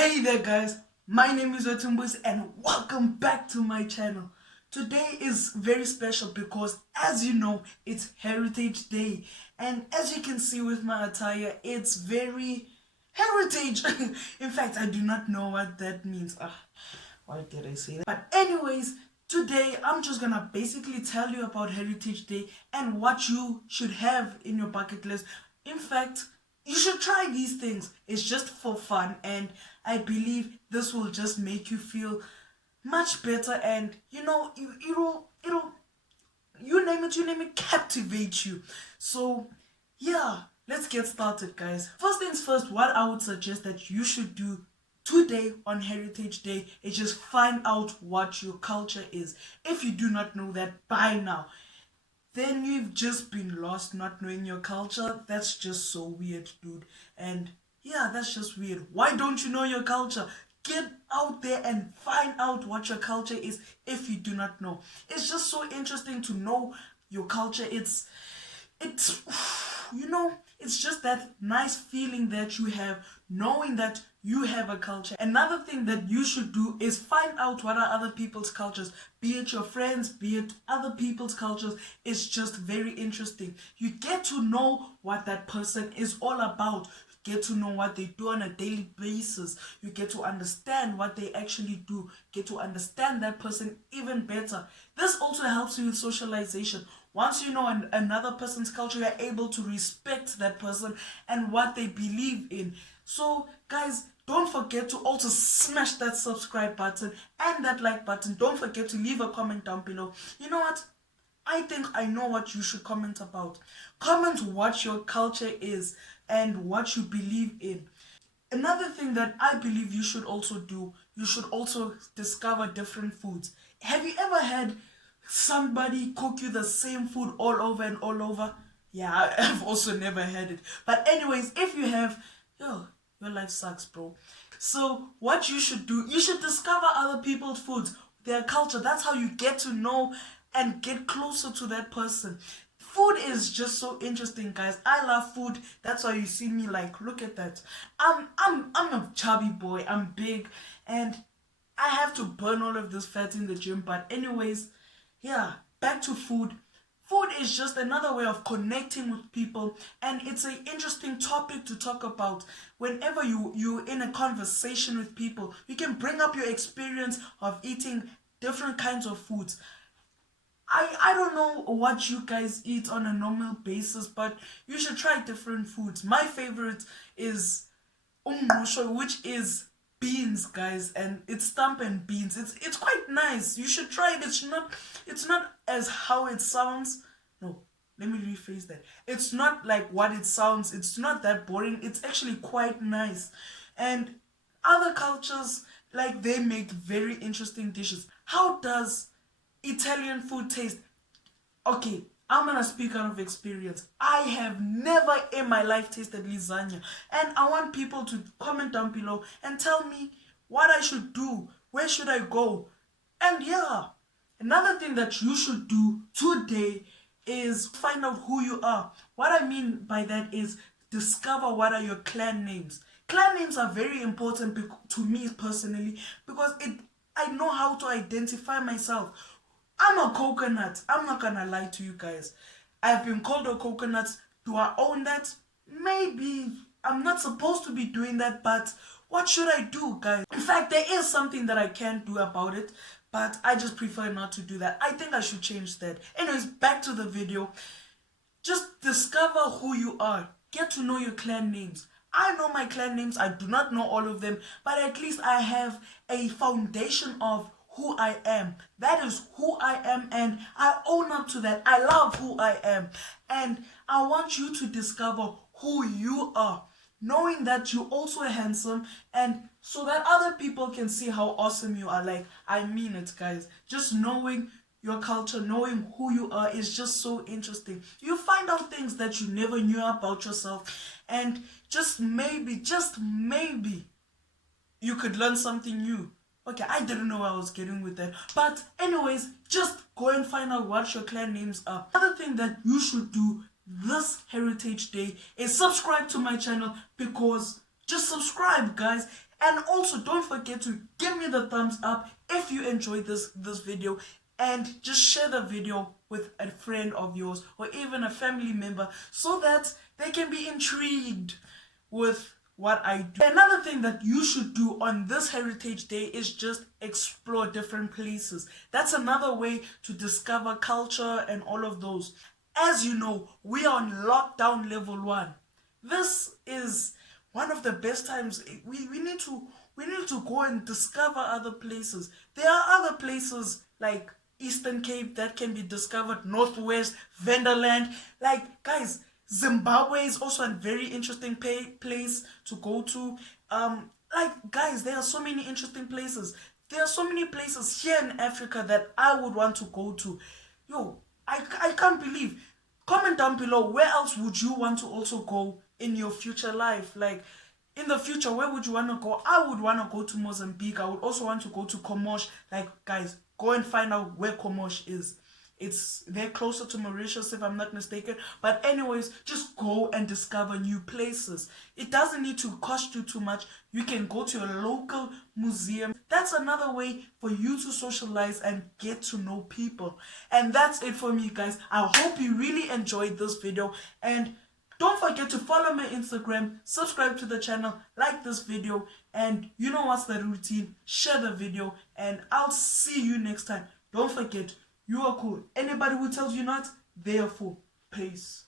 Hey there guys, my name is Wethu Mbusi and welcome back to my channel. Today is very special because as you know, it's Heritage Day, and as you can see with my attire, it's very heritage. In fact, I do not know what that means. Why did I say that? But anyways, today I'm just gonna basically tell you about Heritage Day and what you should have in your bucket list. In fact, you should try these things. It's just for fun, and I believe this will just make you feel much better, and it'll you name it, captivate you. So yeah, let's get started, guys. First things first, what I would suggest that you should do today on Heritage Day is just find out what your culture is. If you do not know that by now, then you've just been lost not knowing your culture. That's just so weird, dude. And yeah, that's just weird. Why don't you know your culture? Get out there and find out what your culture is if you do not know. It's just so interesting to know your culture. It's it's just that nice feeling that you have knowing that you have a culture. Another thing that you should do is find out what are other people's cultures, be it your friends, be it other people's cultures. It's just very interesting. You get to know what that person is all about. You get to know what they do on a daily basis. You get to understand what they actually do. Get to understand that person even better. This also helps you with socialization. Once you know another person's culture, you're able to respect that person and what they believe in. So, guys, don't forget to also smash that subscribe button and that like button. Don't forget to leave a comment down below. You know what? I think I know what you should comment about. Comment what your culture is and what you believe in. Another thing that I believe you should also do, you should also discover different foods. Have you ever had somebody cook you the same food all over and all over? Yeah, I've also never had it. But anyways, if you have, your life sucks, bro. So what you should do, you should discover other people's foods, their culture. That's how you get to know and get closer to that person. Food is just so interesting, guys. I love food. That's why you see me like, look at that. I'm a chubby boy. I'm big, and I have to burn all of this fat in the gym. But anyways, yeah, back to food. Food is just another way of connecting with people, and it's an interesting topic to talk about. Whenever you're in a conversation with people, you can bring up your experience of eating different kinds of foods. I don't know what you guys eat on a normal basis, but you should try different foods. My favorite is umngqusho, which is beans, guys, and it's stump and beans. It's quite nice. You should try it. It's not as how it sounds. No, let me rephrase that. It's not like what it sounds. It's not that boring. It's actually quite nice. And other cultures, like, they make very interesting dishes. How does Italian food taste? Okay, I'm gonna speak out of experience. I have never in my life tasted lasagna, and I want people to comment down below and tell me what I should do, where should I go. And yeah, another thing that you should do today is find out who you are. What I mean by that is discover what are your clan names. Clan names are very important to me personally because I know how to identify myself. I'm a coconut. I'm not gonna lie to you guys. I've been called a coconut. Do I own that? Maybe. I'm not supposed to be doing that, but what should I do, guys? In fact, there is something that I can do about it, but I just prefer not to do that. I think I should change that. Anyways, back to the video. Just discover who you are. Get to know your clan names. I know my clan names. I do not know all of them, but at least I have a foundation of who I am. That is who I am, and I own up to that. I love who I am, and I want you to discover who you are, knowing that you're also handsome, and so that other people can see how awesome you are. Like, I mean it, guys. Just knowing your culture, knowing who you are is just so interesting. You find out things that you never knew about yourself, and just maybe you could learn something new. Okay, I didn't know where I was getting with that. But anyways, just go and find out what your clan names are. Another thing that you should do this Heritage Day is subscribe to my channel, because just subscribe, guys. And also don't forget to give me the thumbs up if you enjoyed this video, and just share the video with a friend of yours or even a family member so that they can be intrigued with what I do. Another thing that you should do on this Heritage Day is just explore different places. That's another way to discover culture and all of those. As you know, we are on lockdown level 1. This is one of the best times. We need to go and discover other places. There are other places like Eastern Cape that can be discovered, Northwest, Vanderland. Like, guys, Zimbabwe is also a very interesting place to go to. Like, guys, there are so many interesting places. There are so many places here in Africa that I would want to go to. Yo, I can't believe. Comment down below, where else would you want to also go in your future life? Like, in the future, where would you want to go? I would want to go to Mozambique. I would also want to go to Comosh. Like, guys, go and find out where Comosh is. They're closer to Mauritius, if I'm not mistaken. But anyways, just go and discover new places. It doesn't need to cost you too much. You can go to a local museum. That's another way for you to socialize and get to know people. And that's it for me, guys. I hope you really enjoyed this video. And don't forget to follow my Instagram, subscribe to the channel, like this video, and you know what's the routine. Share the video, and I'll see you next time. Don't forget, you are cool. Anybody who tells you not, they are fool. Peace.